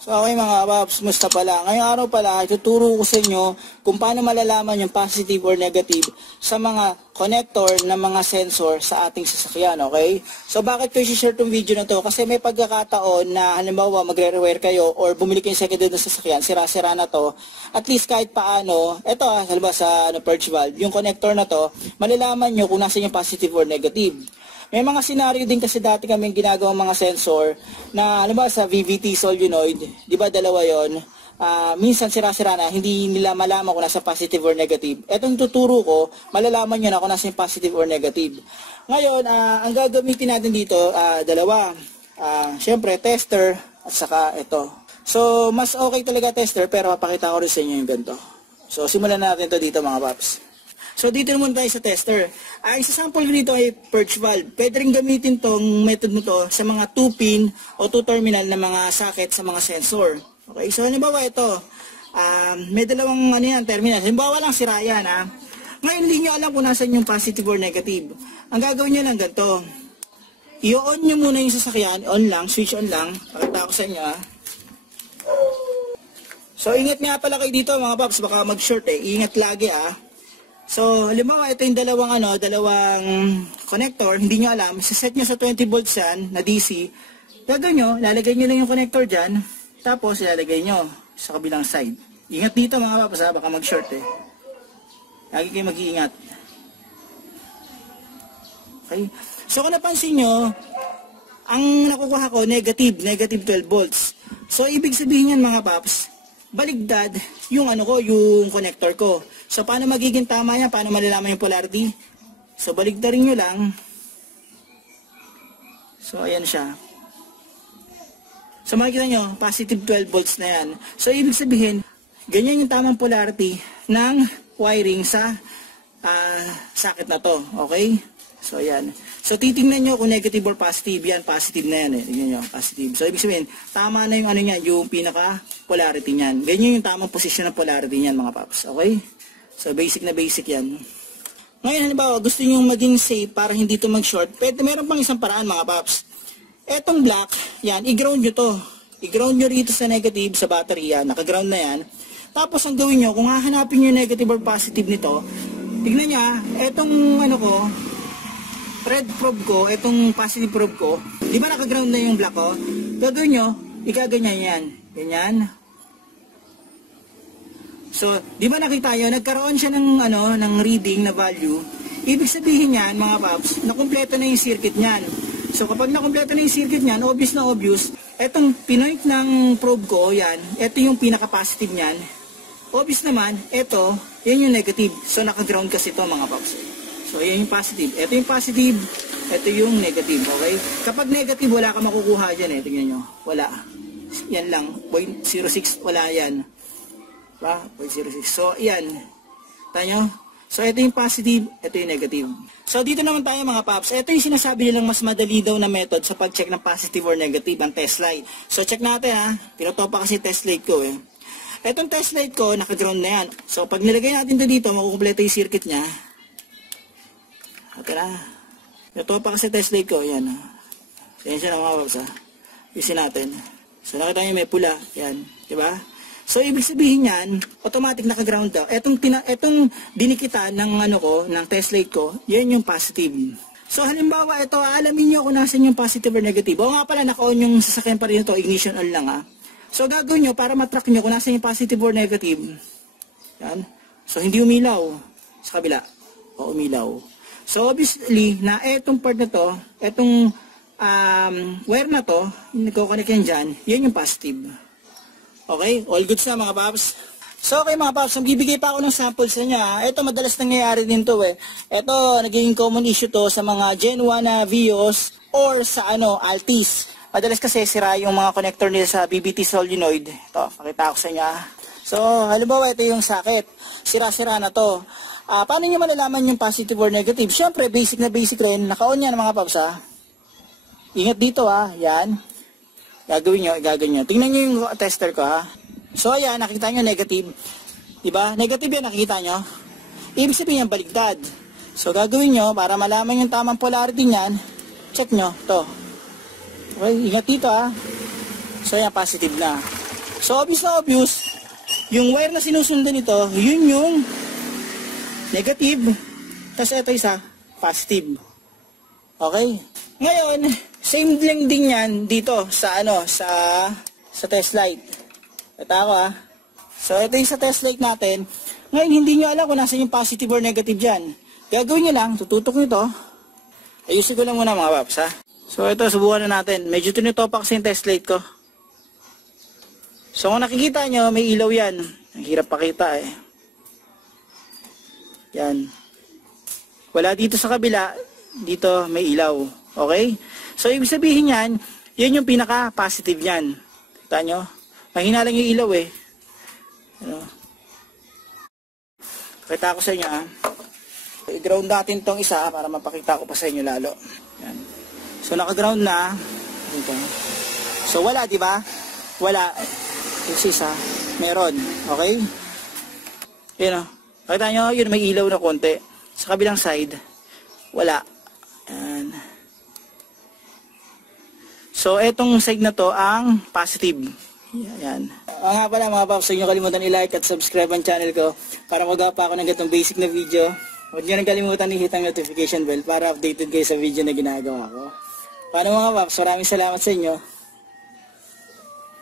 So okay mga paps, musta pala? Ngayong araw pala, ituturo ko sa inyo kung paano malalaman yung positive or negative sa mga connector ng mga sensor sa ating sasakyan, okay? So bakit ko i-share itong video na to? Kasi may pagkakataon na halimbawa magre-rewire kayo or bumili kayo second hand ng sasakyan, sira-sira na to. At least kahit paano, ito halimbawa sa purge valve, yung connector na to, malalaman nyo kung nasa yung positive or negative. May mga senaryo din kasi dati kaming ginagawang mga sensor na alam ba sa VVT solenoid, di ba dalawa yon? Minsan sira-sira na, hindi nila malaman kung nasa positive or negative. Etong tuturo ko, malalaman nyo na kung nasa positive or negative. Ngayon, ang gagamitin natin dito, dalawa. Siyempre, tester at saka ito. So, mas okay talaga tester pero papakita ko rin sa inyo yung ganito. So, simulan natin ito dito mga paps. So dito naman tayo sa tester. Isa sample dito ay purge valve. Pwede rin gamitin tong method nito sa mga 2-pin o 2-terminal na mga socket sa mga sensor. Okay, so halimbawa ito, may dalawang terminal. Halimbawa lang sira yan. Ngayon hindi nyo alam kung nasan yung positive or negative. Ang gagawin nyo lang ganito. I-on nyo muna yung sasakyan, on lang, switch on lang. Pakita ko sa inyo So ingat nga pala kayo dito mga paps, baka mag-short Ingat lagi So, halimbawa, ito yung dalawang connector, hindi nyo alam, set nyo sa 20 volts yan, na DC, gagawin nyo, lalagay nyo lang yung connector dyan, tapos ilalagay nyo sa kabilang side. Ingat dito mga papas baka mag-short Lagi kayo mag-iingat. Okay? So, kung napansin nyo, ang nakukuha ko, negative 12 volts. So, ibig sabihin yan mga paps, baligtad yung yung connector ko. So, paano magiging tama yan? Paano malalaman yung polarity? So, baligtarin nyo lang. So, ayan siya. So, makikita nyo, positive 12 volts na yan. So, ibig sabihin, ganyan yung tamang polarity ng wiring sa socket na to. Okay? So, ayan. So, titingnan nyo kung negative or positive. Yan, positive na yan Tingnan nyo, positive. So, ibig sabihin, tama na yung yung pinaka-polarity niyan. Ganyan yung tamang position ng polarity niyan, mga paps. Okay? So, basic na basic yan. Ngayon, halimbawa, gusto nyo maging safe para hindi ito mag-short. Meron pang isang paraan, mga paps. Etong black, yan, i-ground nyo to. I-ground nyo rito sa negative, sa battery yan. Naka-ground na yan. Tapos, ang gawin nyo, kung hahanapin nyo negative or positive nito, tignan nyo etong red probe ko, etong positive probe ko, di ba naka-ground na yung black ko? Gagawin nyo, ikaganyan yan. Ganyan. So, di ba nakita nyo, nagkaroon siya ng reading na value. Ibig sabihin yan, mga paps, nakumpleto na yung circuit niyan. So, kapag nakumpleto na yung circuit niyan, obvious na obvious, etong pinoint ng probe ko, yan, eto yung pinaka-positive niyan. Obvious naman, eto, yan yung negative. So, naka-ground kasi ito, mga paps. So, yan yung positive. Eto yung positive, eto yung negative, okay? Kapag negative, wala ka makukuha dyan tingnan nyo. Wala. Yan lang, 0.06, wala yan. 0.06. So, yan. Tanyo? So, ito yung positive, ito yung negative. So, dito naman tayo mga paps. Ito yung sinasabi nilang mas madali daw na method sa pag-check ng positive or negative, ang test light. So, check natin Pinuto pa kasi test light ko Etong test light ko, naka-ground na yan. So, pag nilagay natin ito dito, makukumpleto yung circuit niya. Okay na. Pinuto pa kasi test light ko, yan Yan siya na mga paps Isin natin. So, nakita nyo may pula. Yan. Diba? So, ibig sabihin yan, automatic naka-ground daw. Etong dinikitan ng ng test light ko, yan yung positive. So, halimbawa, ito, alamin nyo kung nasan yung positive or negative. O nga pala, naka-on yung sasakyan pa rin ito, ignition on lang So, gagawin nyo para matrack nyo kung nasan yung positive or negative. Yan. So, hindi umilaw sa kabila. O, umilaw. So, obviously, na etong part na to, etong wire na to, nagkoconnect yan dyan, yan yung positive. Okay? All goods na mga paps. So okay mga paps, magbibigay pa ako ng sample sa inyo Ito madalas nangyayari din to Ito naging common issue to sa mga Gen 1 na Vios or sa Altis. Madalas kasi sira yung mga connector nila sa BBT solenoid. Ito, pakita ko sa inyo So halimbawa ito yung socket. Sira-sira na to. Paano nyo malalaman yung positive or negative? Siyempre basic na basic rin. Naka-on yan mga paps Ingat dito Yan. Gagawin nyo. Tingnan nyo yung tester ko So ayan, nakita nyo negative. Diba? Negative yan, nakikita nyo. Ibig sabihin yan, baligtad. So gagawin nyo, para malaman yung tamang polarity nyan, check nyo, to. Okay, ingat dito So ayan, positive na. So, obvious na obvious, yung wire na sinusundan nito, yun yung negative, tapos ito isa, positive. Okay? Ngayon, same lang din yan dito sa sa test light. Ito ako So, ito yung sa test light natin. Ngayon, hindi nyo alam kung nasa yung positive or negative dyan. Gagawin nyo lang, tututok nyo to. Ayusin ko lang muna mga paps So, ito, subukan na natin. Medyo tinitopak kasi yung test light ko. So, kung nakikita nyo, may ilaw yan. Ang hirap pakita Yan. Wala dito sa kabila, dito may ilaw. Okay? So, ibig sabihin yan, yun yung pinaka-positive yan. Kita nyo? Mahina lang yung ilaw Pakita ko sa inyo I-ground natin tong isa para mapakita ko pa sa inyo lalo. Yan. So, naka-ground na. Dito. So, wala, di ba? Wala. Yung isa, meron. Okay? Yan Pakita nyo, yun may ilaw na konti. Sa kabilang side, wala. Yan. So, etong side na to ang positive. Yan. Nga pala mga paps, huwag nyo kalimutan i-like at subscribe ang channel ko para magawa pa ako ng ganitong basic na video. Huwag nyo nang kalimutan i-hit ang notification bell para updated kayo sa video na ginagawa ko. Paano mga paps, maraming salamat sa inyo.